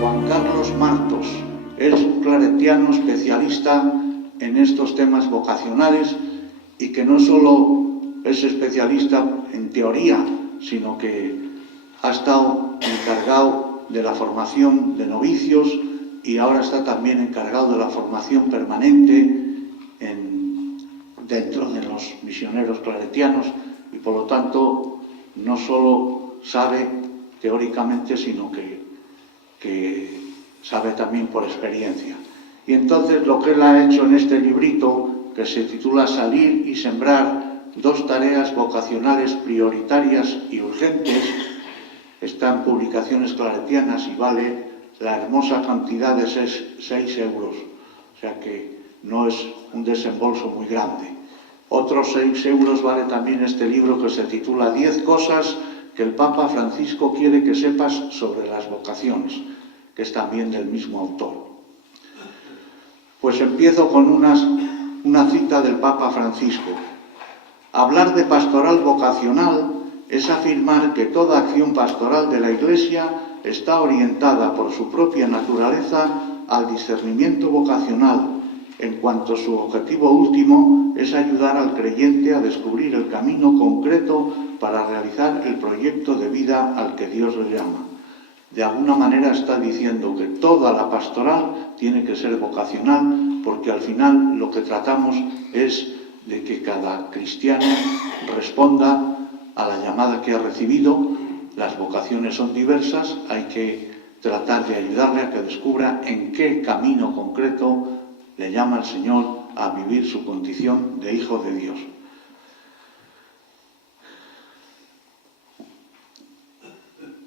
Juan Carlos Martos. Es un claretiano especialista en estos temas vocacionales y que no solo es especialista en teoría, sino que ha estado encargado de la formación de novicios y ahora está también encargado de la formación permanente dentro de los misioneros claretianos y por lo tanto no solo sabe teóricamente, sino que sabe también por experiencia. Y entonces lo que él ha hecho en este librito, que se titula Salir y sembrar, 2 tareas vocacionales prioritarias y urgentes, está en Publicaciones Claretianas y vale la hermosa cantidad de 6 euros. O sea que no es un desembolso muy grande. Otros 6 euros vale también este libro que se titula 10 cosas que el Papa Francisco quiere que sepas sobre las vocaciones, que es también del mismo autor. Pues empiezo con una cita del Papa Francisco. Hablar de pastoral vocacional es afirmar que toda acción pastoral de la Iglesia está orientada por su propia naturaleza al discernimiento vocacional, en cuanto su objetivo último es ayudar al creyente a descubrir el camino concreto para realizar el proyecto de vida al que Dios le llama. De alguna manera está diciendo que toda la pastoral tiene que ser vocacional, porque al final lo que tratamos es de que cada cristiano responda a la llamada que ha recibido. Las vocaciones son diversas, hay que tratar de ayudarle a que descubra en qué camino concreto le llama el Señor a vivir su condición de hijo de Dios.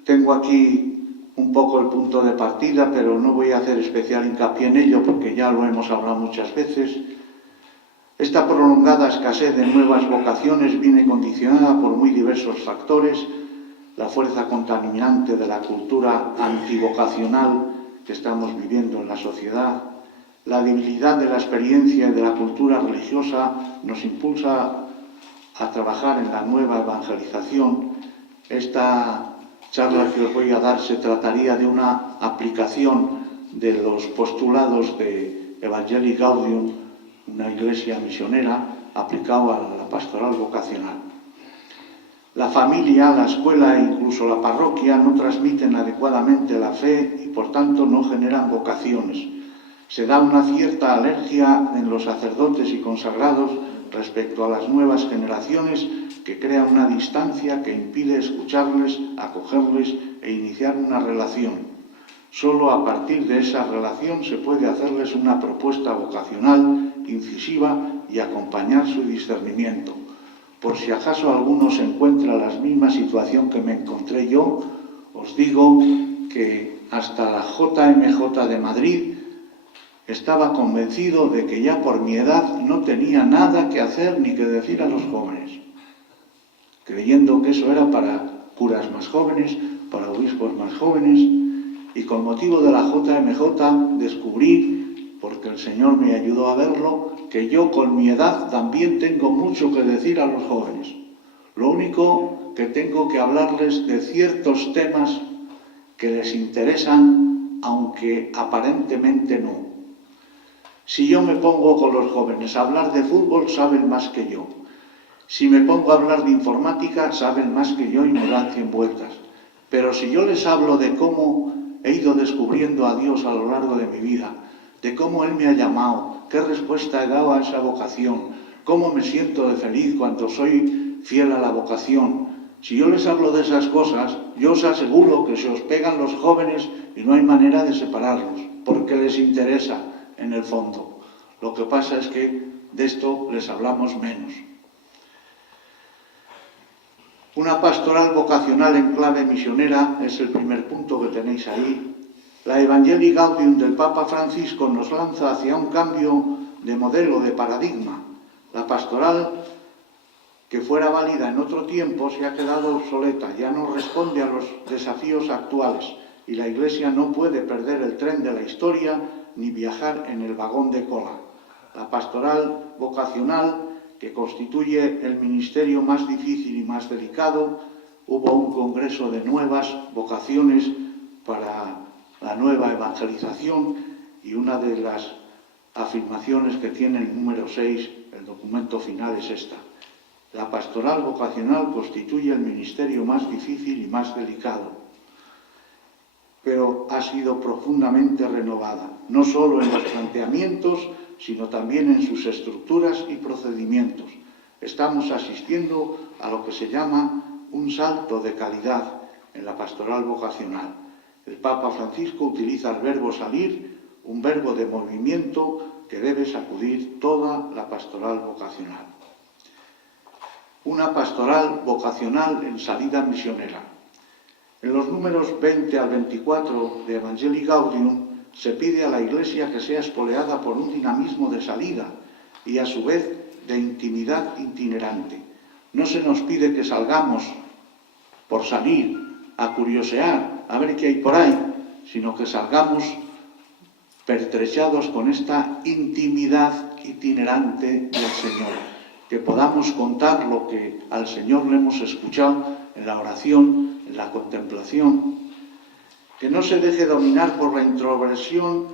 Tengo aquí un poco el punto de partida, pero no voy a hacer especial hincapié en ello porque ya lo hemos hablado muchas veces. Esta prolongada escasez de nuevas vocaciones viene condicionada por muy diversos factores: la fuerza contaminante de la cultura antivocacional que estamos viviendo en la sociedad, la debilidad de la experiencia y de la cultura religiosa nos impulsa a trabajar en la nueva evangelización. Esta charla que os voy a dar se trataría de una aplicación de los postulados de Evangelii Gaudium, una iglesia misionera, aplicado a la pastoral vocacional. La familia, la escuela e incluso la parroquia no transmiten adecuadamente la fe y por tanto no generan vocaciones. Se da una cierta alergia en los sacerdotes y consagrados respecto a las nuevas generaciones que crea una distancia que impide escucharles, acogerles e iniciar una relación. Solo a partir de esa relación se puede hacerles una propuesta vocacional, incisiva y acompañar su discernimiento. Por si acaso alguno se encuentra en la misma situación que me encontré yo, os digo que hasta la JMJ de Madrid estaba convencido de que ya por mi edad no tenía nada que hacer ni que decir a los jóvenes, creyendo que eso era para curas más jóvenes, para obispos más jóvenes, y con motivo de la JMJ descubrí, porque el Señor me ayudó a verlo, que yo con mi edad también tengo mucho que decir a los jóvenes. Lo único que tengo que hablarles de ciertos temas que les interesan, aunque aparentemente no. Si yo me pongo con los jóvenes a hablar de fútbol, saben más que yo. Si me pongo a hablar de informática, saben más que yo y me dan 100 vueltas. Pero si yo les hablo de cómo he ido descubriendo a Dios a lo largo de mi vida, de cómo Él me ha llamado, qué respuesta he dado a esa vocación, cómo me siento de feliz cuando soy fiel a la vocación, si yo les hablo de esas cosas, yo os aseguro que se os pegan los jóvenes y no hay manera de separarlos, porque les interesa en el fondo. Lo que pasa es que de esto les hablamos menos. Una pastoral vocacional en clave misionera es el primer punto que tenéis ahí. La Evangelii Gaudium del Papa Francisco nos lanza hacia un cambio de modelo, de paradigma. La pastoral que fuera válida en otro tiempo se ha quedado obsoleta, ya no responde a los desafíos actuales y la Iglesia no puede perder el tren de la historia ni viajar en el vagón de cola. La pastoral vocacional, que constituye el ministerio más difícil y más delicado, hubo un congreso de nuevas vocaciones para la nueva evangelización, y una de las afirmaciones que tiene el número 6, el documento final, es esta: la pastoral vocacional constituye el ministerio más difícil y más delicado, pero ha sido profundamente renovada, no solo en los planteamientos, sino también en sus estructuras y procedimientos. Estamos asistiendo a lo que se llama un salto de calidad en la pastoral vocacional. El Papa Francisco utiliza el verbo salir, un verbo de movimiento que debe sacudir toda la pastoral vocacional. Una pastoral vocacional en salida misionera. En los números 20 al 24 de Evangelii Gaudium se pide a la Iglesia que sea espoleada por un dinamismo de salida y a su vez de intimidad itinerante. No se nos pide que salgamos por salir, a curiosear, a ver qué hay por ahí, sino que salgamos pertrechados con esta intimidad itinerante del Señor, que podamos contar lo que al Señor le hemos escuchado en la oración, en la contemplación, que no se deje dominar por la introversión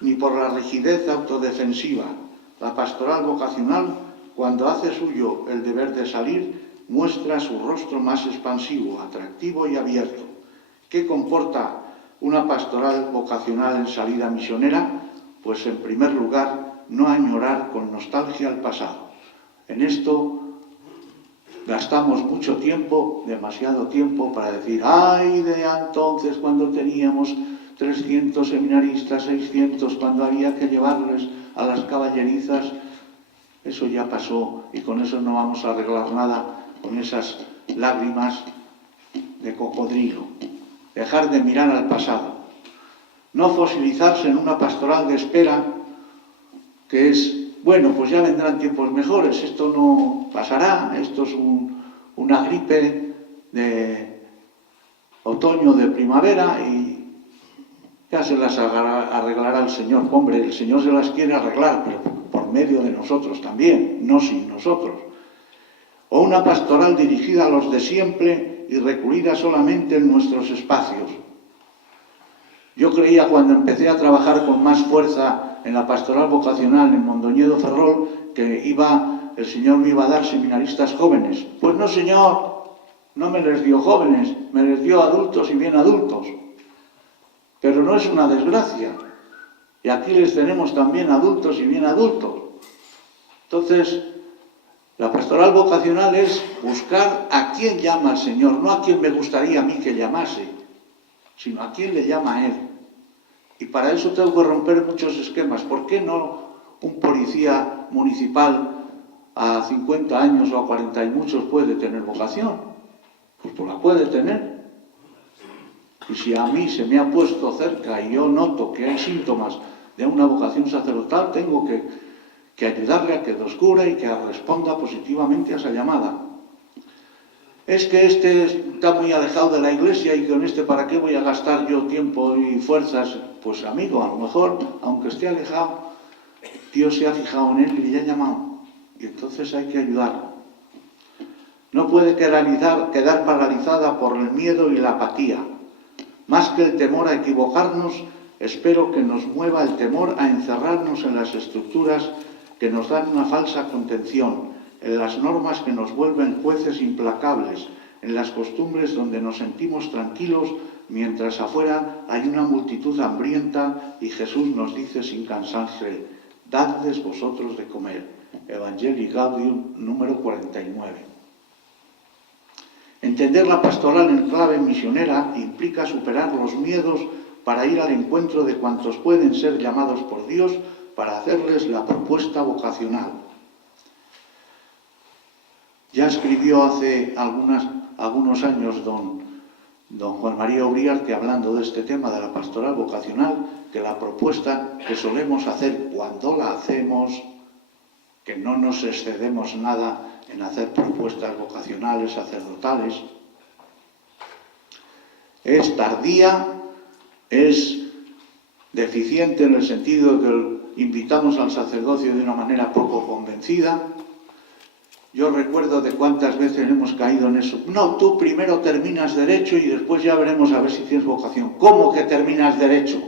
ni por la rigidez autodefensiva. La pastoral vocacional, cuando hace suyo el deber de salir, muestra su rostro más expansivo, atractivo y abierto. ¿Qué comporta una pastoral vocacional en salida misionera? Pues en primer lugar, no añorar con nostalgia el pasado. En esto gastamos mucho tiempo, demasiado tiempo, para decir: ¡ay de entonces cuando teníamos 300 seminaristas, 600, cuando había que llevarles a las caballerizas! Eso ya pasó y con eso no vamos a arreglar nada, con esas lágrimas de cocodrilo. Dejar de mirar al pasado. No fosilizarse en una pastoral de espera que es: bueno, pues ya vendrán tiempos mejores, esto no pasará, esto es una gripe de otoño, de primavera, y ya se las arreglará el Señor. Hombre, el Señor se las quiere arreglar, pero por medio de nosotros también, no sin nosotros. O una pastoral dirigida a los de siempre y recluida solamente en nuestros espacios. Yo creía, cuando empecé a trabajar con más fuerza en la pastoral vocacional en Mondoñedo Ferrol, que el Señor me iba a dar seminaristas jóvenes. Pues no, Señor, no me les dio jóvenes, me les dio adultos y bien adultos. Pero no es una desgracia. Y aquí les tenemos también adultos y bien adultos. Entonces, la pastoral vocacional es buscar a quién llama el Señor, no a quién me gustaría a mí que llamase, sino a quién le llama a Él. Y para eso tengo que romper muchos esquemas. ¿Por qué no un policía municipal a 50 años o a 40 y muchos puede tener vocación? Pues la puede tener. Y si a mí se me ha puesto cerca y yo noto que hay síntomas de una vocación sacerdotal, tengo que ayudarle a que descubra y que responda positivamente a esa llamada. Es que este está muy alejado de la Iglesia y con este ¿para qué voy a gastar yo tiempo y fuerzas? Pues amigo, a lo mejor, aunque esté alejado, Dios se ha fijado en él y le ha llamado. Y entonces hay que ayudarlo. No puede quedar paralizada por el miedo y la apatía. Más que el temor a equivocarnos, espero que nos mueva el temor a encerrarnos en las estructuras que nos dan una falsa contención, en las normas que nos vuelven jueces implacables, en las costumbres donde nos sentimos tranquilos mientras afuera hay una multitud hambrienta y Jesús nos dice sin cansarse: dadles vosotros de comer. Evangelii Gaudium número 49. Entender la pastoral en clave misionera implica superar los miedos para ir al encuentro de cuantos pueden ser llamados por Dios para hacerles la propuesta vocacional. Ya escribió hace algunos años don Juan María Uriarte, hablando de este tema de la pastoral vocacional, que la propuesta que solemos hacer cuando la hacemos, que no nos excedemos nada en hacer propuestas vocacionales, sacerdotales, es tardía, es deficiente en el sentido de que invitamos al sacerdocio de una manera poco convencida, Yo recuerdo de cuántas veces hemos caído en eso. No, tú primero terminas derecho y después ya veremos a ver si tienes vocación. ¿Cómo que terminas derecho?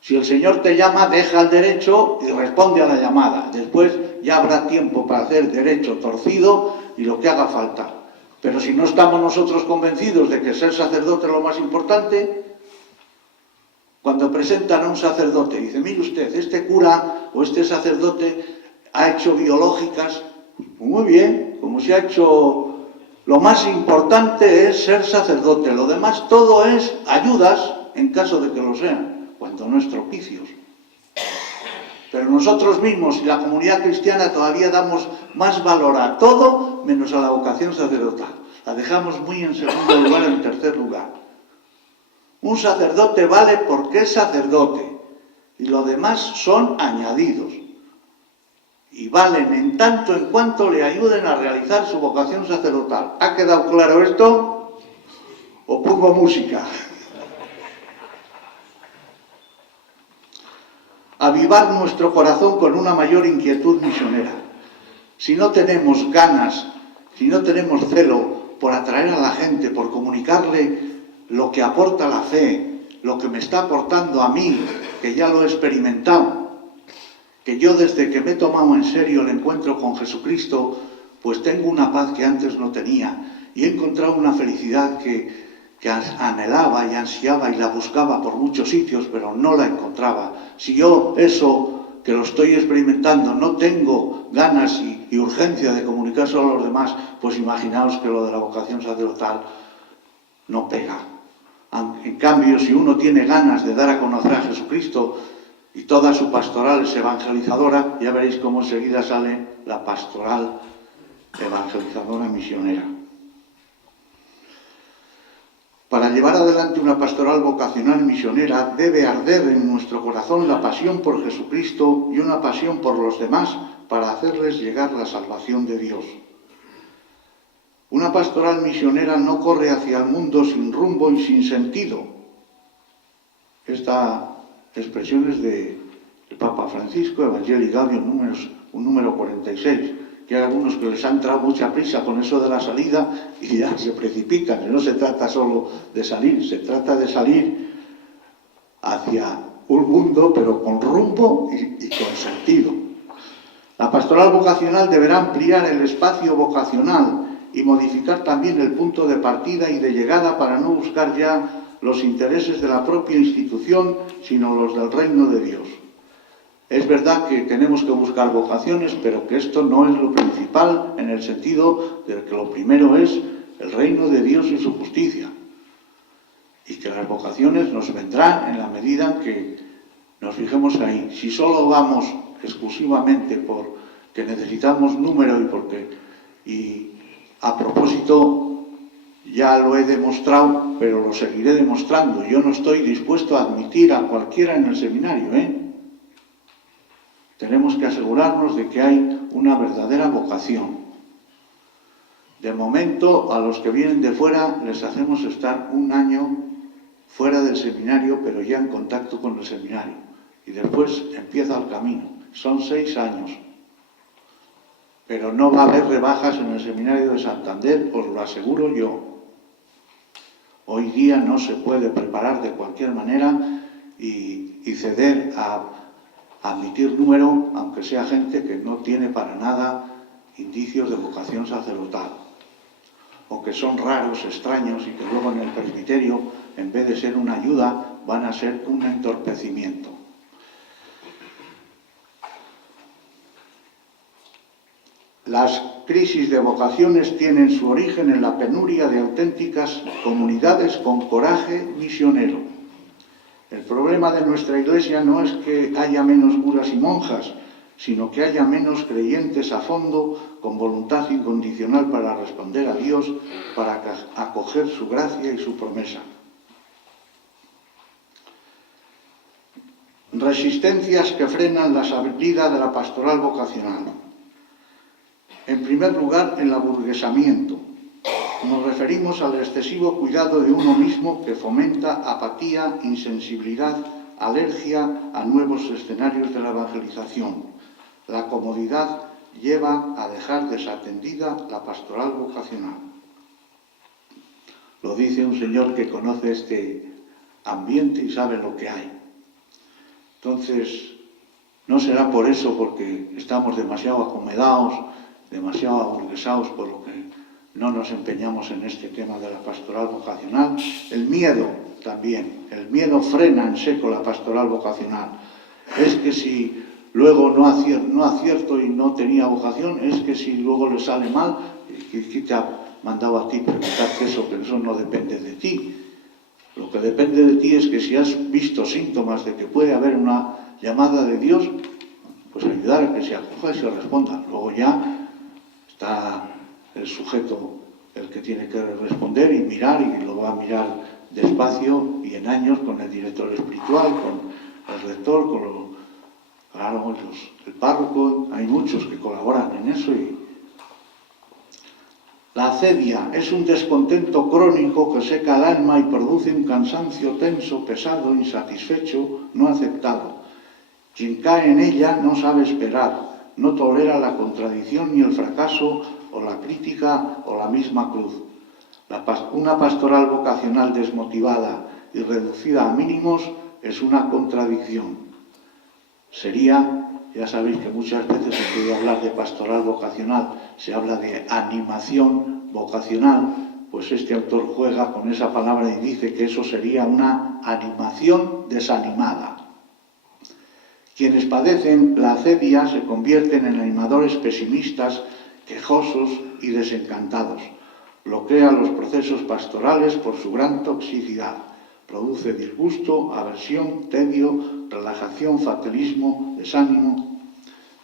Si el Señor te llama, deja el derecho y responde a la llamada. Después ya habrá tiempo para hacer derecho torcido y lo que haga falta. Pero si no estamos nosotros convencidos de que ser sacerdote es lo más importante, cuando presentan a un sacerdote, dice, mire usted, este cura o este sacerdote ha hecho biológicas, muy bien, como si ha hecho, lo más importante es ser sacerdote, lo demás todo es ayudas en caso de que lo sean, cuando no es tropicios. Pero nosotros mismos y la comunidad cristiana todavía damos más valor a todo menos a la vocación sacerdotal. La dejamos muy en segundo lugar, en tercer lugar. Un sacerdote vale porque es sacerdote y lo demás son añadidos. Y valen en tanto en cuanto le ayuden a realizar su vocación sacerdotal. ¿Ha quedado claro esto? ¿O pongo música? Avivar nuestro corazón con una mayor inquietud misionera. Si no tenemos ganas, si no tenemos celo por atraer a la gente, por comunicarle lo que aporta la fe, lo que me está aportando a mí, que ya lo he experimentado, que yo desde que me he tomado en serio el encuentro con Jesucristo, pues tengo una paz que antes no tenía y he encontrado una felicidad que anhelaba y ansiaba y la buscaba por muchos sitios, pero no la encontraba. Si yo eso que lo estoy experimentando no tengo ganas y urgencia de comunicárselo a los demás, pues imaginaos que lo de la vocación sacerdotal no pega. En cambio, si uno tiene ganas de dar a conocer a Jesucristo y toda su pastoral es evangelizadora, ya veréis cómo enseguida sale la pastoral evangelizadora misionera. Para llevar adelante una pastoral vocacional misionera debe arder en nuestro corazón la pasión por Jesucristo y una pasión por los demás para hacerles llegar la salvación de Dios. Una pastoral misionera no corre hacia el mundo sin rumbo y sin sentido. Esta expresión es del Papa Francisco, Evangelii Gaudium, un número 46. Que hay algunos que les ha entrado mucha prisa con eso de la salida y ya se precipitan. No se trata solo de salir, se trata de salir hacia un mundo, pero con rumbo y con sentido. La pastoral vocacional deberá ampliar el espacio vocacional y modificar también el punto de partida y de llegada para no buscar ya los intereses de la propia institución, sino los del reino de Dios. Es verdad que tenemos que buscar vocaciones, pero que esto no es lo principal en el sentido de que lo primero es el reino de Dios y su justicia. Y que las vocaciones nos vendrán en la medida en que nos fijemos ahí. Si solo vamos exclusivamente porque necesitamos número y a propósito ya lo he demostrado, pero lo seguiré demostrando. Yo no estoy dispuesto a admitir a cualquiera en el seminario, Tenemos que asegurarnos de que hay una verdadera vocación. De momento, a los que vienen de fuera les hacemos estar un año fuera del seminario, pero ya en contacto con el seminario. Y después empieza el camino. Son 6 años. Pero no va a haber rebajas en el seminario de Santander, os lo aseguro yo. Hoy día no se puede preparar de cualquier manera y ceder a admitir número, aunque sea gente que no tiene para nada indicios de vocación sacerdotal, o que son raros, extraños, y que luego en el presbiterio, en vez de ser una ayuda, van a ser un entorpecimiento. Las crisis de vocaciones tienen su origen en la penuria de auténticas comunidades con coraje misionero. El problema de nuestra Iglesia no es que haya menos curas y monjas, sino que haya menos creyentes a fondo con voluntad incondicional para responder a Dios, para acoger su gracia y su promesa. Resistencias que frenan la salida de la pastoral vocacional. En primer lugar, el aburguesamiento. Nos referimos al excesivo cuidado de uno mismo que fomenta apatía, insensibilidad, alergia a nuevos escenarios de la evangelización. La comodidad lleva a dejar desatendida la pastoral vocacional. Lo dice un señor que conoce este ambiente y sabe lo que hay. Entonces, no será por eso, porque estamos demasiado acomodados, demasiado aburguesados, por lo que no nos empeñamos en este tema de la pastoral vocacional. El miedo también, el miedo frena en seco la pastoral vocacional. Es que si luego no acierto y no tenía vocación, es que si luego le sale mal, ¿quién te ha mandado a ti preguntarte eso? Que eso no depende de ti. Lo que depende de ti es que si has visto síntomas de que puede haber una llamada de Dios, pues ayudar a que se acoja y se responda. Luego ya está el sujeto el que tiene que responder y mirar, y lo va a mirar despacio y en años con el director espiritual, con el rector, con el párroco. Hay muchos que colaboran en eso. La acedia es un descontento crónico que seca el alma y produce un cansancio tenso, pesado, insatisfecho, no aceptado. Quien cae en ella no sabe esperar, no tolera la contradicción ni el fracaso o la crítica o la misma cruz. Una pastoral vocacional desmotivada y reducida a mínimos es una contradicción. Sería, ya sabéis que muchas veces se puede hablar de pastoral vocacional, se habla de animación vocacional, pues este autor juega con esa palabra y dice que eso sería una animación desanimada. Quienes padecen la acedia se convierten en animadores pesimistas, quejosos y desencantados. Bloquea los procesos pastorales por su gran toxicidad. Produce disgusto, aversión, tedio, relajación, fatalismo, desánimo.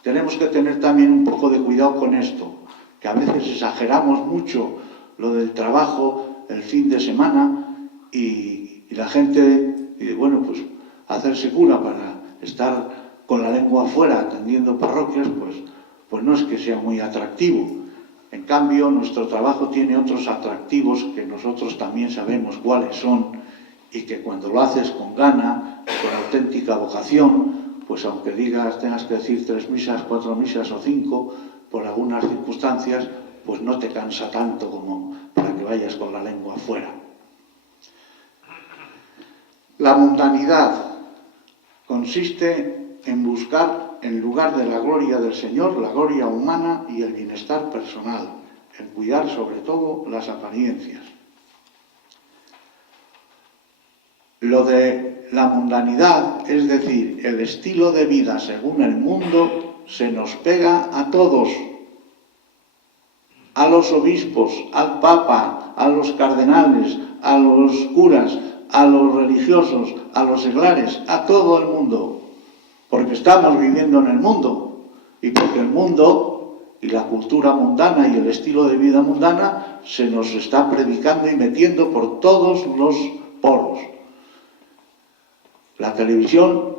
Tenemos que tener también un poco de cuidado con esto, que a veces exageramos mucho lo del trabajo el fin de semana y la gente dice, bueno, pues hacerse cura para estar con la lengua afuera atendiendo parroquias, pues no es que sea muy atractivo. En cambio, nuestro trabajo tiene otros atractivos que nosotros también sabemos cuáles son, y que cuando lo haces con gana, con auténtica vocación, pues aunque tengas que decir 3 misas, 4 misas o 5, por algunas circunstancias, pues no te cansa tanto como para que vayas con la lengua afuera. La mundanidad consiste en buscar, en lugar de la gloria del Señor, la gloria humana y el bienestar personal, en cuidar sobre todo las apariencias. Lo de la mundanidad, es decir, el estilo de vida según el mundo, se nos pega a todos, a los obispos, al papa, a los cardenales, a los curas, a los religiosos, a los seglares, a todo el mundo, porque estamos viviendo en el mundo y porque el mundo y la cultura mundana y el estilo de vida mundana se nos está predicando y metiendo por todos los poros. La televisión,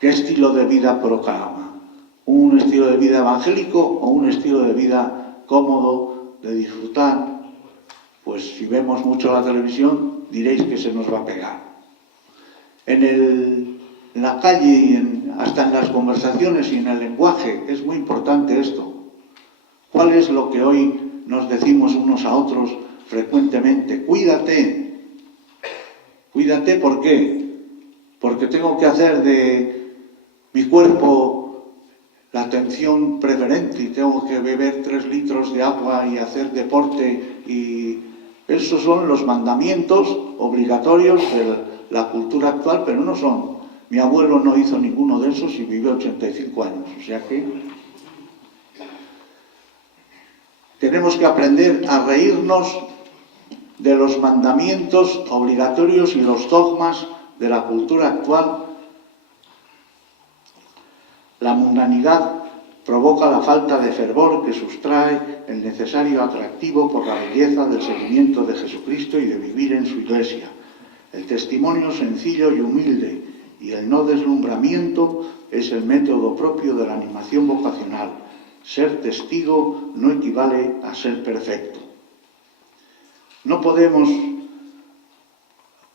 ¿qué estilo de vida proclama? ¿Un estilo de vida evangélico o un estilo de vida cómodo, de disfrutar? Pues si vemos mucho la televisión, diréis que se nos va a pegar. En la calle y hasta en las conversaciones y en el lenguaje es muy importante esto. ¿Cuál es lo que hoy nos decimos unos a otros frecuentemente? Cuídate. Cuídate, ¿por qué? Porque tengo que hacer de mi cuerpo la atención preferente y tengo que beber 3 litros de agua y hacer deporte, y esos son los mandamientos obligatorios de la cultura actual, pero no son. Mi abuelo no hizo ninguno de esos y vivió 85 años, o sea que tenemos que aprender a reírnos de los mandamientos obligatorios y los dogmas de la cultura actual. La mundanidad provoca la falta de fervor que sustrae el necesario atractivo por la belleza del seguimiento de Jesucristo y de vivir en su iglesia. El testimonio sencillo y humilde y el no deslumbramiento es el método propio de la animación vocacional. Ser testigo no equivale a ser perfecto. No podemos,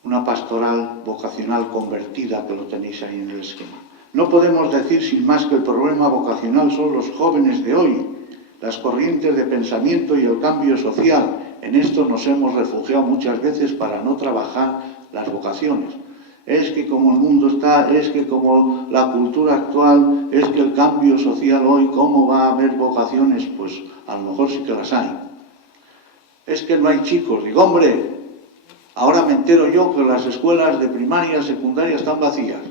una pastoral vocacional convertida, que lo tenéis ahí en el esquema, no podemos decir sin más que el problema vocacional son los jóvenes de hoy, las corrientes de pensamiento y el cambio social. En esto nos hemos refugiado muchas veces para no trabajar las vocaciones. Es que como el mundo está, es que como la cultura actual, es que el cambio social hoy, ¿cómo va a haber vocaciones? Pues a lo mejor sí que las hay. Es que no hay chicos. Digo, hombre, ahora me entero yo que las escuelas de primaria, secundaria están vacías.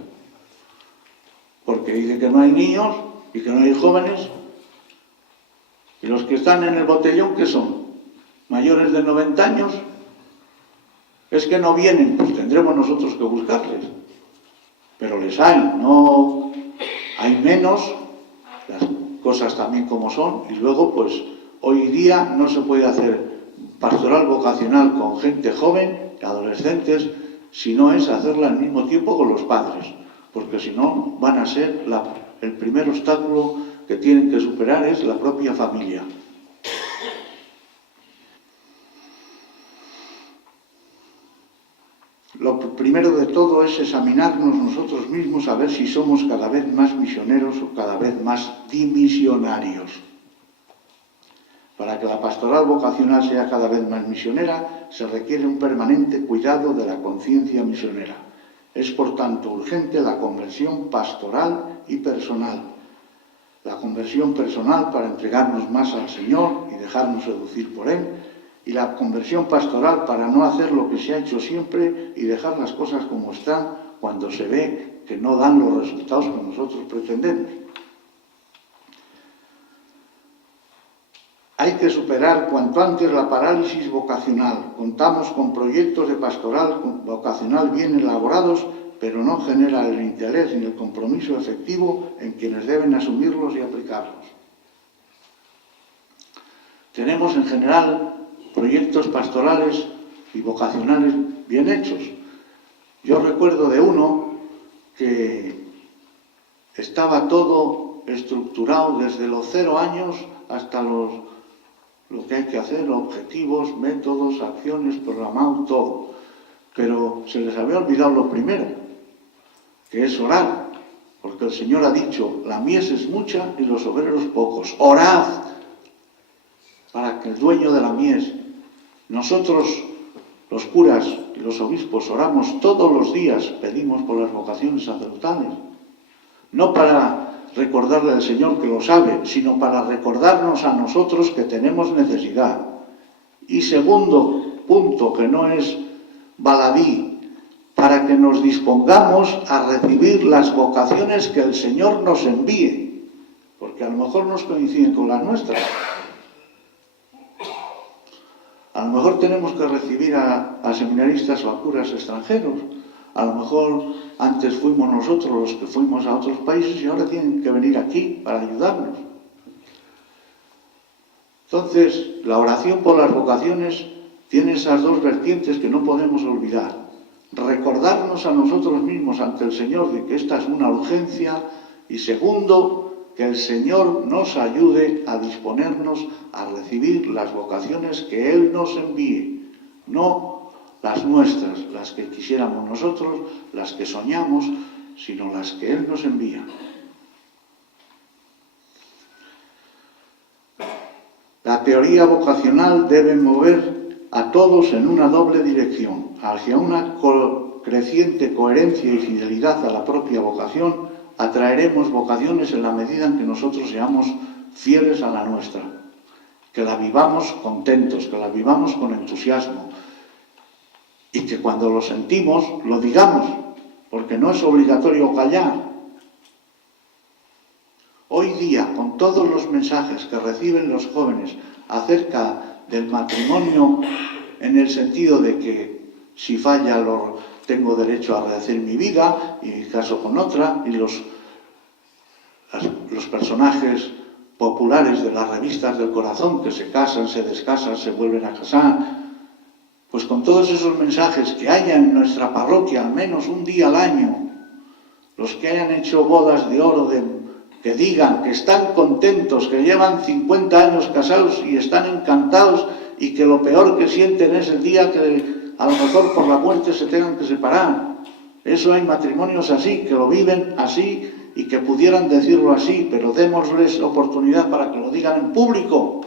Porque dice que no hay niños y que no hay jóvenes. Y los que están en el botellón, ¿qué son? ¿Mayores de 90 años? Es que no vienen, pues tendremos nosotros que buscarles. Pero les hay, no hay menos, las cosas también como son, y luego pues hoy día no se puede hacer pastoral vocacional con gente joven, adolescentes, si no es hacerla al mismo tiempo con los padres, porque si no van a ser el primer obstáculo que tienen que superar es la propia familia. Lo primero de todo es examinarnos nosotros mismos a ver si somos cada vez más misioneros o cada vez más dimisionarios. Para que la pastoral vocacional sea cada vez más misionera, se requiere un permanente cuidado de la conciencia misionera. Es, por tanto, urgente la conversión pastoral y personal. La conversión personal para entregarnos más al Señor y dejarnos seducir por Él, y la conversión pastoral para no hacer lo que se ha hecho siempre y dejar las cosas como están cuando se ve que no dan los resultados que nosotros pretendemos. Hay que superar cuanto antes la parálisis vocacional. Contamos con proyectos de pastoral vocacional bien elaborados, pero no genera el interés ni el compromiso efectivo en quienes deben asumirlos y aplicarlos. Tenemos en general proyectos pastorales y vocacionales bien hechos. Yo recuerdo de uno que estaba todo estructurado desde los 0 años hasta lo que hay que hacer, objetivos, métodos, acciones, programado, todo. Pero se les había olvidado lo primero, que es orar, porque el Señor ha dicho, la mies es mucha y los obreros pocos. Orad para que el dueño de la mies. Nosotros, los curas y los obispos, oramos todos los días, pedimos por las vocaciones sacerdotales, no para recordarle al Señor que lo sabe, sino para recordarnos a nosotros que tenemos necesidad. Y segundo punto, que no es baladí, para que nos dispongamos a recibir las vocaciones que el Señor nos envíe, porque a lo mejor nos coinciden con las nuestras. A lo mejor tenemos que recibir a seminaristas o a curas extranjeros. A lo mejor antes fuimos nosotros los que fuimos a otros países y ahora tienen que venir aquí para ayudarnos. Entonces, la oración por las vocaciones tiene esas dos vertientes que no podemos olvidar. Recordarnos a nosotros mismos ante el Señor de que esta es una urgencia y segundo, que el Señor nos ayude a disponernos a recibir las vocaciones que Él nos envíe, no las nuestras, las que quisiéramos nosotros, las que soñamos, sino las que Él nos envía. La teoría vocacional debe mover a todos en una doble dirección, hacia una creciente coherencia y fidelidad a la propia vocación. Atraeremos vocaciones en la medida en que nosotros seamos fieles a la nuestra, que la vivamos contentos, que la vivamos con entusiasmo y que cuando lo sentimos lo digamos, porque no es obligatorio callar. Hoy día, con todos los mensajes que reciben los jóvenes acerca del matrimonio, en el sentido de que si falla tengo derecho a rehacer mi vida y caso con otra, y los personajes populares de las revistas del corazón que se casan, se descasan, se vuelven a casar, pues con todos esos mensajes que haya en nuestra parroquia, al menos un día al año, los que hayan hecho bodas de oro, que digan que están contentos, que llevan 50 años casados y están encantados y que lo peor que sienten es el día que a lo mejor por la muerte se tengan que separar. Eso hay matrimonios así, que lo viven así y que pudieran decirlo así, pero démosles oportunidad para que lo digan en público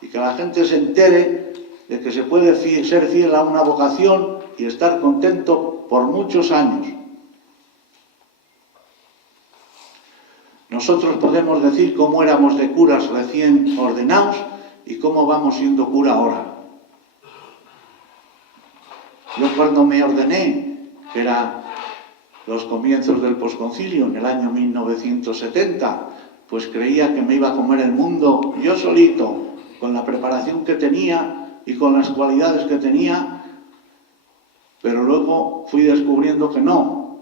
y que la gente se entere de que se puede ser fiel a una vocación y estar contento por muchos años. Nosotros podemos decir cómo éramos de curas recién ordenados y cómo vamos siendo cura ahora. Yo cuando me ordené, que era los comienzos del posconcilio, en el año 1970, pues creía que me iba a comer el mundo yo solito, con la preparación que tenía y con las cualidades que tenía, pero luego fui descubriendo que no,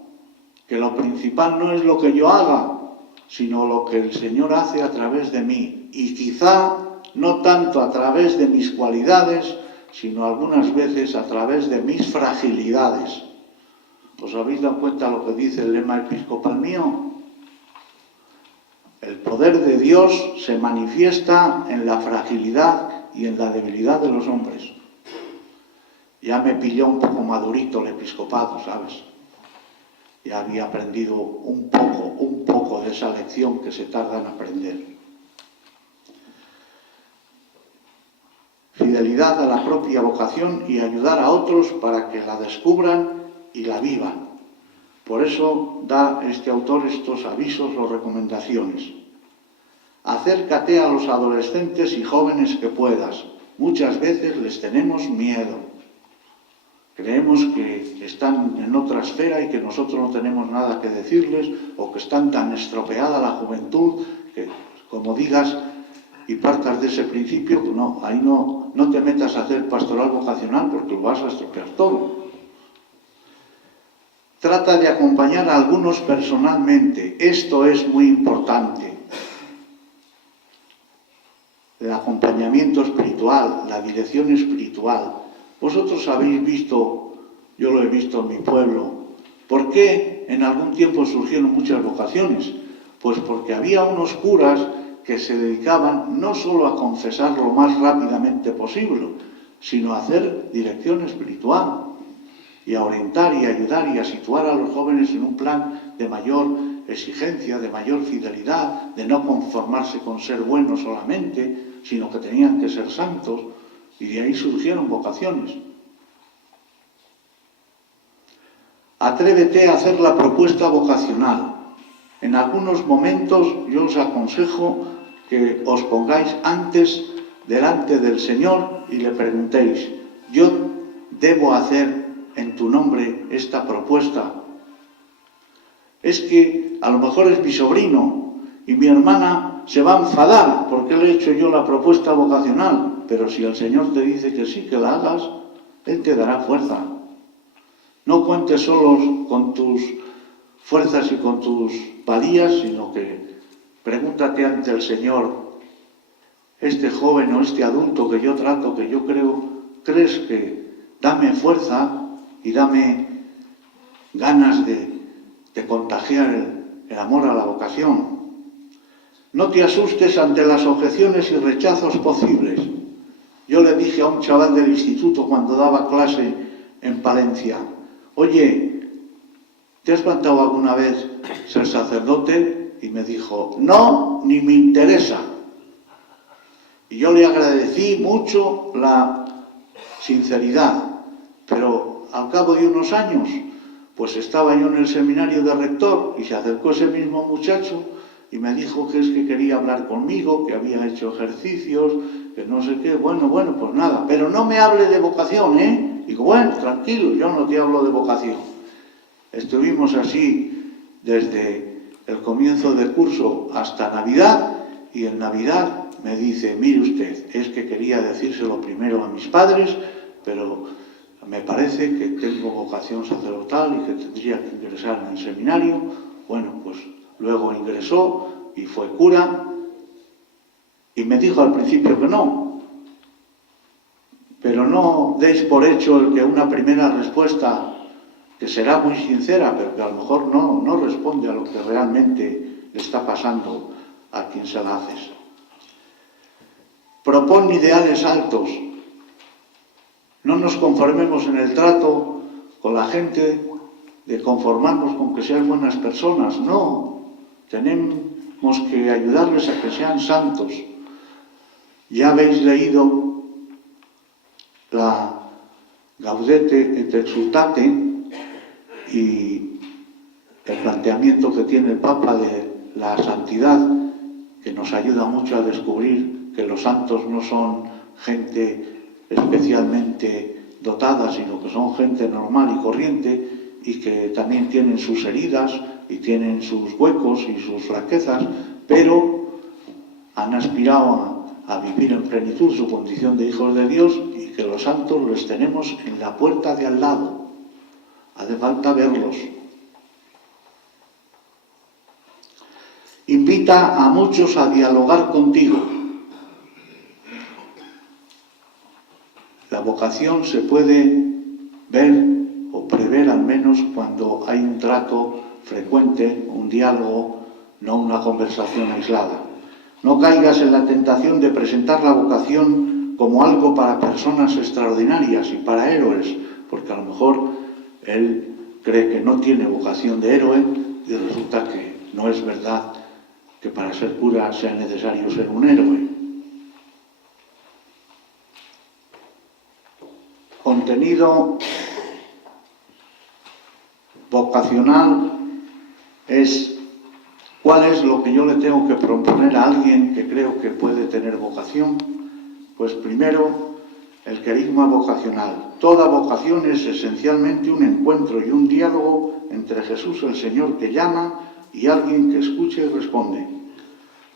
que lo principal no es lo que yo haga, sino lo que el Señor hace a través de mí, y quizá no tanto a través de mis cualidades, sino algunas veces a través de mis fragilidades. ¿Os habéis dado cuenta lo que dice el lema episcopal mío? El poder de Dios se manifiesta en la fragilidad y en la debilidad de los hombres. Ya me pilló un poco madurito el episcopado, ¿sabes? Ya había aprendido un poco de esa lección que se tarda en aprender. Fidelidad a la propia vocación y ayudar a otros para que la descubran y la vivan. Por eso da este autor estos avisos o recomendaciones. Acércate a los adolescentes y jóvenes que puedas. Muchas veces les tenemos miedo. Creemos que están en otra esfera y que nosotros no tenemos nada que decirles, o que están tan estropeada la juventud que, como digas y partas de ese principio, no, ahí no te metas a hacer pastoral vocacional porque lo vas a estropear todo. Trata de acompañar a algunos personalmente. Esto es muy importante. El acompañamiento espiritual, la dirección espiritual. Vosotros habéis visto, yo lo he visto en mi pueblo, ¿por qué en algún tiempo surgieron muchas vocaciones? Pues porque había unos curas que se dedicaban no solo a confesar lo más rápidamente posible, sino a hacer dirección espiritual y a orientar y ayudar y a situar a los jóvenes en un plan de mayor exigencia, de mayor fidelidad, de no conformarse con ser buenos solamente, sino que tenían que ser santos, y de ahí surgieron vocaciones. Atrévete a hacer la propuesta vocacional. En algunos momentos yo os aconsejo que os pongáis antes delante del Señor y le preguntéis: ¿yo debo hacer en tu nombre esta propuesta? Es que a lo mejor es mi sobrino y mi hermana se va a enfadar porque le he hecho yo la propuesta vocacional, pero si el Señor te dice que sí, que la hagas, Él te dará fuerza. No cuentes solo con tus fuerzas y con tus valías, sino que pregúntate ante el Señor: este joven o este adulto que yo trato, que yo creo, ¿crees que dame fuerza y dame ganas de contagiar el amor a la vocación? No te asustes ante las objeciones y rechazos posibles. Yo le dije a un chaval del instituto cuando daba clase en Palencia: oye, ¿te has planteado alguna vez ser sacerdote? Y me dijo: no, ni me interesa. Y yo le agradecí mucho la sinceridad, pero al cabo de unos años, pues estaba yo en el seminario de rector y se acercó ese mismo muchacho y me dijo que es que quería hablar conmigo, que había hecho ejercicios, que no sé qué. Bueno, pues nada, pero no me hable de vocación, ¿eh? Digo, bueno, tranquilo, yo no te hablo de vocación. Estuvimos así desde el comienzo del curso hasta Navidad, y en Navidad me dice: mire usted, es que quería decírselo primero a mis padres, pero me parece que tengo vocación sacerdotal y que tendría que ingresar en el seminario. Bueno, pues luego ingresó y fue cura, y me dijo al principio que no. Pero no deis por hecho el que una primera respuesta, que será muy sincera, pero que a lo mejor no responde a lo que realmente le está pasando a quien se la haces. Propon ideales altos. No nos conformemos en el trato con la gente de conformarnos con que sean buenas personas. No. Tenemos que ayudarles a que sean santos. Ya habéis leído la Gaudete et Exsultate y el planteamiento que tiene el Papa de la santidad, que nos ayuda mucho a descubrir que los santos no son gente especialmente dotada, sino que son gente normal y corriente y que también tienen sus heridas y tienen sus huecos y sus flaquezas, pero han aspirado a vivir en plenitud su condición de hijos de Dios, y que los santos los tenemos en la puerta de al lado. Hace falta verlos. Invita a muchos a dialogar contigo. La vocación se puede ver o prever al menos cuando hay un trato frecuente, un diálogo, no una conversación aislada. No caigas en la tentación de presentar la vocación como algo para personas extraordinarias y para héroes, porque a lo mejor él cree que no tiene vocación de héroe y resulta que no es verdad que para ser cura sea necesario ser un héroe. Contenido vocacional es cuál es lo que yo le tengo que proponer a alguien que creo que puede tener vocación. Pues primero, el querigma vocacional. Toda vocación es esencialmente un encuentro y un diálogo entre Jesús el Señor que llama y alguien que escucha y responde.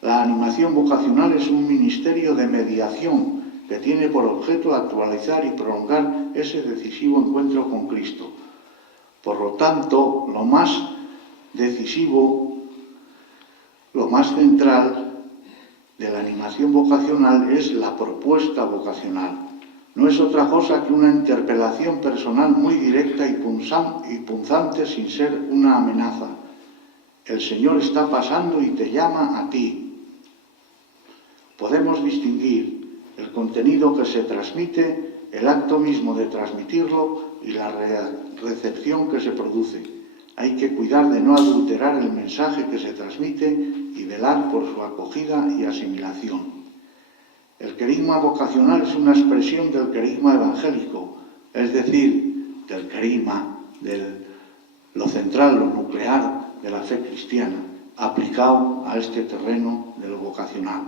La animación vocacional es un ministerio de mediación que tiene por objeto actualizar y prolongar ese decisivo encuentro con Cristo. Por lo tanto, lo más decisivo, lo más central de la animación vocacional es la propuesta vocacional. No es otra cosa que una interpelación personal muy directa y punzante sin ser una amenaza. El Señor está pasando y te llama a ti. Podemos distinguir el contenido que se transmite, el acto mismo de transmitirlo y la recepción que se produce. Hay que cuidar de no adulterar el mensaje que se transmite y velar por su acogida y asimilación. El querigma vocacional es una expresión del querigma evangélico, es decir, del querigma, de lo central, lo nuclear de la fe cristiana, aplicado a este terreno de lo vocacional.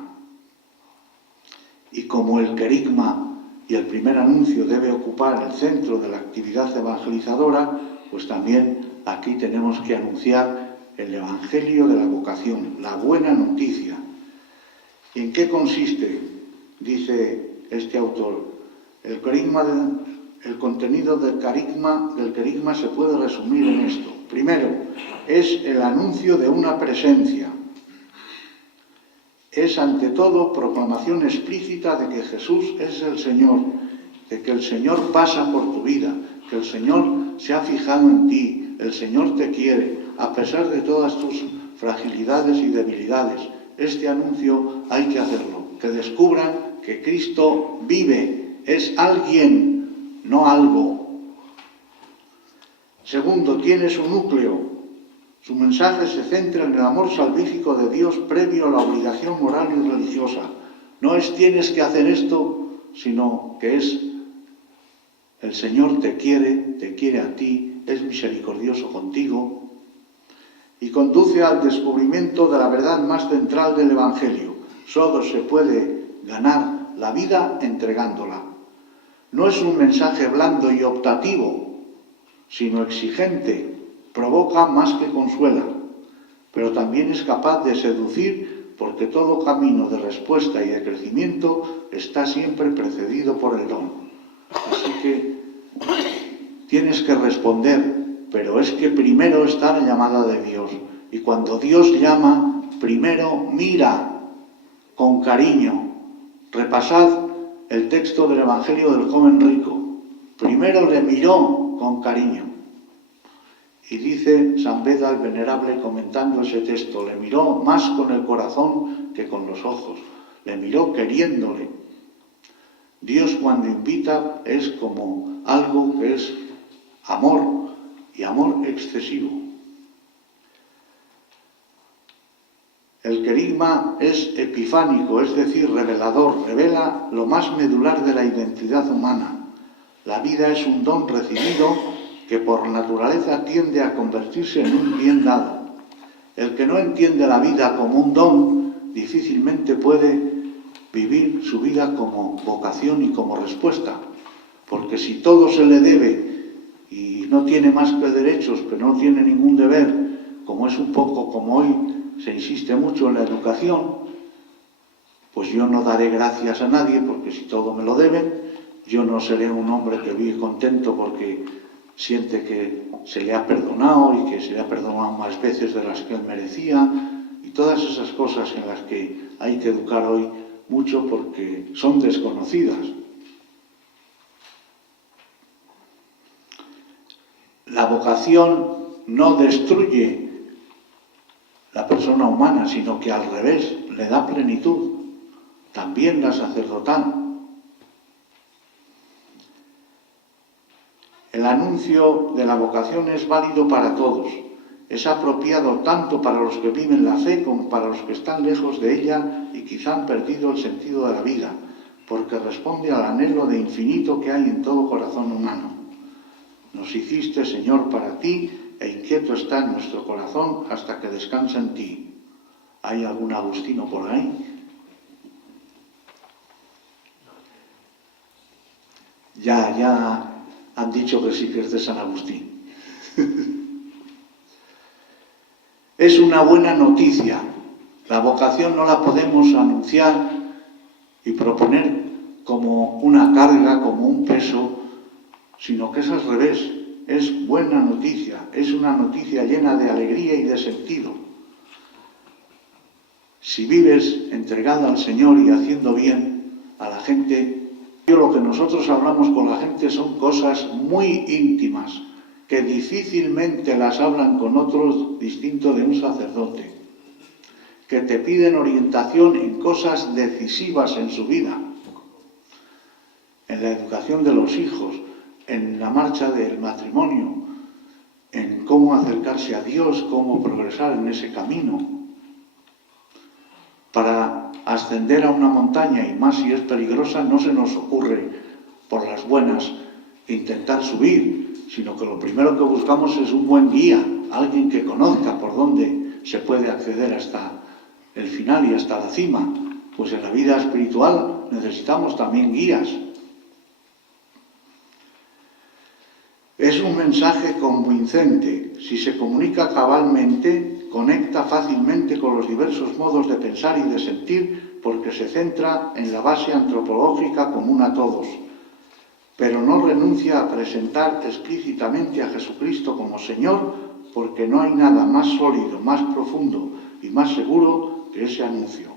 Y como el querigma y el primer anuncio debe ocupar el centro de la actividad evangelizadora, pues también aquí tenemos que anunciar el evangelio de la vocación, la buena noticia. ¿Y en qué consiste? Dice este autor, el contenido del querigma se puede resumir en esto. Primero, es el anuncio de una presencia. Es ante todo proclamación explícita de que Jesús es el Señor, de que el Señor pasa por tu vida, que el Señor se ha fijado en ti, el Señor te quiere, a pesar de todas tus fragilidades y debilidades. Este anuncio hay que hacerlo, que descubran que Cristo vive, es alguien, no algo. Segundo, tiene su núcleo. Su mensaje se centra en el amor salvífico de Dios previo a la obligación moral y religiosa. No es tienes que hacer esto, sino que es el Señor te quiere a ti, es misericordioso contigo y conduce al descubrimiento de la verdad más central del Evangelio. Solo se puede ganar la vida entregándola. No es un mensaje blando y optativo, sino exigente, provoca más que consuela, pero también es capaz de seducir porque todo camino de respuesta y de crecimiento está siempre precedido por el don. Así que tienes que responder, pero es que primero está la llamada de Dios. Y cuando Dios llama, primero mira con cariño. Repasad el texto del Evangelio del joven rico. Primero le miró con cariño. Y dice San Beda el Venerable comentando ese texto, le miró más con el corazón que con los ojos. Le miró queriéndole. Dios cuando invita es como algo que es amor y amor excesivo. El querigma es epifánico, es decir, revelador, revela lo más medular de la identidad humana. La vida es un don recibido que por naturaleza tiende a convertirse en un bien dado. El que no entiende la vida como un don, difícilmente puede vivir su vida como vocación y como respuesta, porque si todo se le debe y no tiene más que derechos, pero no tiene ningún deber, como es un poco como hoy se insiste mucho en la educación, pues yo no daré gracias a nadie, porque si todo me lo deben, yo no seré un hombre que vive contento porque siente que se le ha perdonado y que se le ha perdonado más veces de las que él merecía, y todas esas cosas en las que hay que educar hoy mucho porque son desconocidas. La vocación no destruye la persona humana, sino que al revés, le da plenitud, también la sacerdotal. El anuncio de la vocación es válido para todos, es apropiado tanto para los que viven la fe como para los que están lejos de ella y quizá han perdido el sentido de la vida, porque responde al anhelo de infinito que hay en todo corazón humano. Nos hiciste, Señor, para ti, e inquieto está en nuestro corazón hasta que descansa en ti. ¿Hay algún agustino por ahí? Ya han dicho que sí que es de San Agustín. Es una buena noticia. La vocación no la podemos anunciar y proponer como una carga, como un peso, sino que es al revés. Es buena noticia, es una noticia llena de alegría y de sentido. Si vives entregado al Señor y haciendo bien a la gente, lo que nosotros hablamos con la gente son cosas muy íntimas, que difícilmente las hablan con otros distinto de un sacerdote, que te piden orientación en cosas decisivas en su vida, en la educación de los hijos, en la marcha del matrimonio, en cómo acercarse a Dios, cómo progresar en ese camino. Para ascender a una montaña, y más si es peligrosa, no se nos ocurre por las buenas intentar subir, sino que lo primero que buscamos es un buen guía, alguien que conozca por dónde se puede acceder hasta el final y hasta la cima. Pues en la vida espiritual necesitamos también guías. Es un mensaje convincente. Si se comunica cabalmente, conecta fácilmente con los diversos modos de pensar y de sentir, porque se centra en la base antropológica común a todos, pero no renuncia a presentar explícitamente a Jesucristo como Señor, porque no hay nada más sólido, más profundo y más seguro que ese anuncio.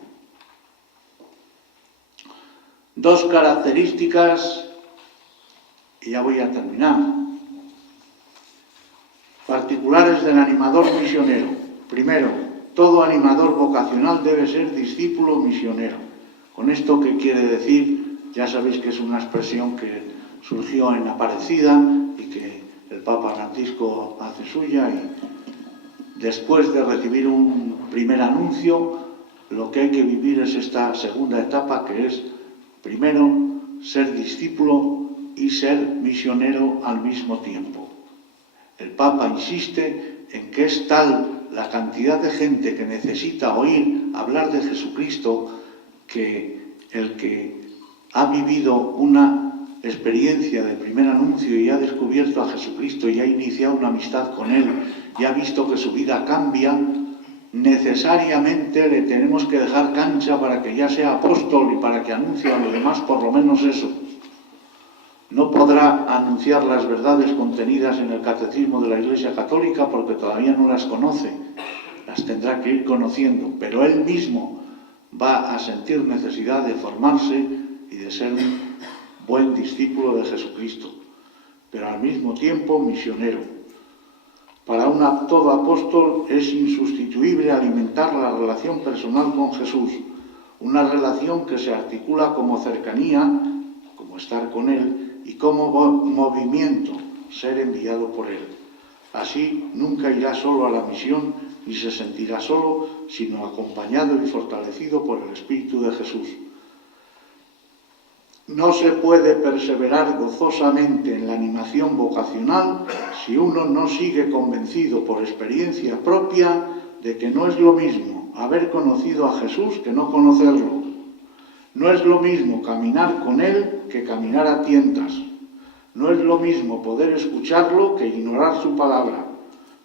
Dos características, y ya voy a terminar, particulares del animador misionero. Primero, todo animador vocacional debe ser discípulo misionero. ¿Con esto qué quiere decir? Ya sabéis que es una expresión que surgió en Aparecida y que el Papa Francisco hace suya, y después de recibir un primer anuncio, lo que hay que vivir es esta segunda etapa, que es, primero, ser discípulo y ser misionero al mismo tiempo. El Papa insiste en que es tal la cantidad de gente que necesita oír hablar de Jesucristo, que el que ha vivido una experiencia de primer anuncio y ha descubierto a Jesucristo y ha iniciado una amistad con Él y ha visto que su vida cambia, necesariamente le tenemos que dejar cancha para que ya sea apóstol y para que anuncie a los demás por lo menos eso. No podrá anunciar las verdades contenidas en el Catecismo de la Iglesia Católica porque todavía no las conoce, las tendrá que ir conociendo, pero él mismo va a sentir necesidad de formarse y de ser un buen discípulo de Jesucristo, pero al mismo tiempo misionero. Para todo apóstol es insustituible alimentar la relación personal con Jesús, una relación que se articula como cercanía, como estar con Él, y como movimiento, ser enviado por Él. Así nunca irá solo a la misión ni se sentirá solo, sino acompañado y fortalecido por el Espíritu de Jesús. No se puede perseverar gozosamente en la animación vocacional si uno no sigue convencido por experiencia propia de que no es lo mismo haber conocido a Jesús que no conocerlo. No es lo mismo caminar con Él que caminar a tientas. No es lo mismo poder escucharlo que ignorar su palabra.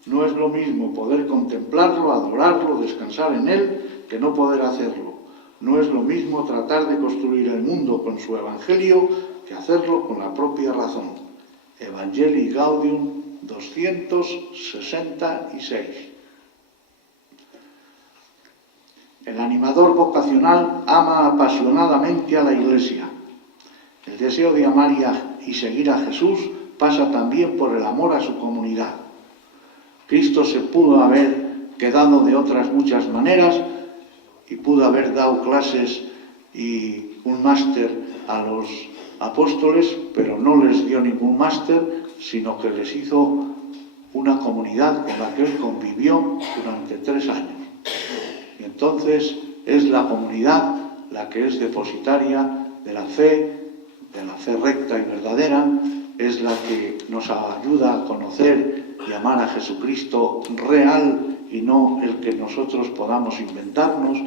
No es lo mismo poder contemplarlo, adorarlo, descansar en Él, que no poder hacerlo. No es lo mismo tratar de construir el mundo con su Evangelio que hacerlo con la propia razón. Evangelii Gaudium 266. El animador vocacional ama apasionadamente a la Iglesia. El deseo de amar y seguir a Jesús pasa también por el amor a su comunidad. Cristo se pudo haber quedado de otras muchas maneras y pudo haber dado clases y un máster a los apóstoles, pero no les dio ningún máster, sino que les hizo una comunidad con la que él convivió durante 3 años. Y entonces es la comunidad la que es depositaria de la fe recta y verdadera, es la que nos ayuda a conocer y amar a Jesucristo real y no el que nosotros podamos inventarnos,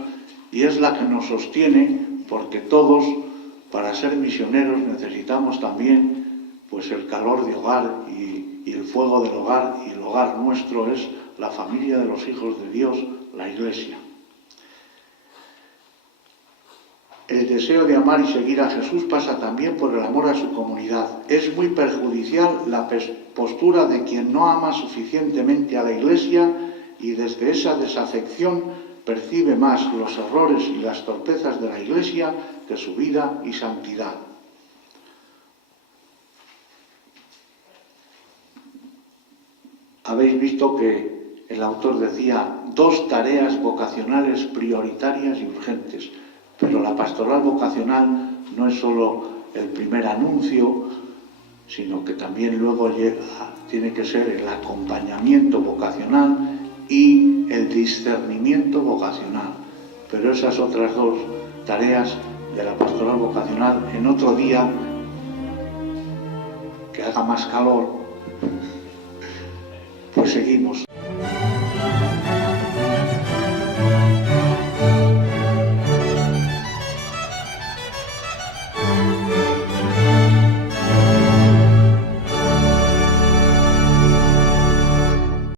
y es la que nos sostiene, porque todos, para ser misioneros, necesitamos también pues el calor de hogar y el fuego del hogar, y el hogar nuestro es la familia de los hijos de Dios, la Iglesia. El deseo de amar y seguir a Jesús pasa también por el amor a su comunidad. Es muy perjudicial la postura de quien no ama suficientemente a la Iglesia y desde esa desafección percibe más los errores y las torpezas de la Iglesia que su vida y santidad. Habéis visto que el autor decía 2 tareas vocacionales prioritarias y urgentes. Pero la pastoral vocacional no es solo el primer anuncio, sino que también luego tiene que ser el acompañamiento vocacional y el discernimiento vocacional. Pero esas otras 2 tareas de la pastoral vocacional, en otro día que haga más calor, pues seguimos.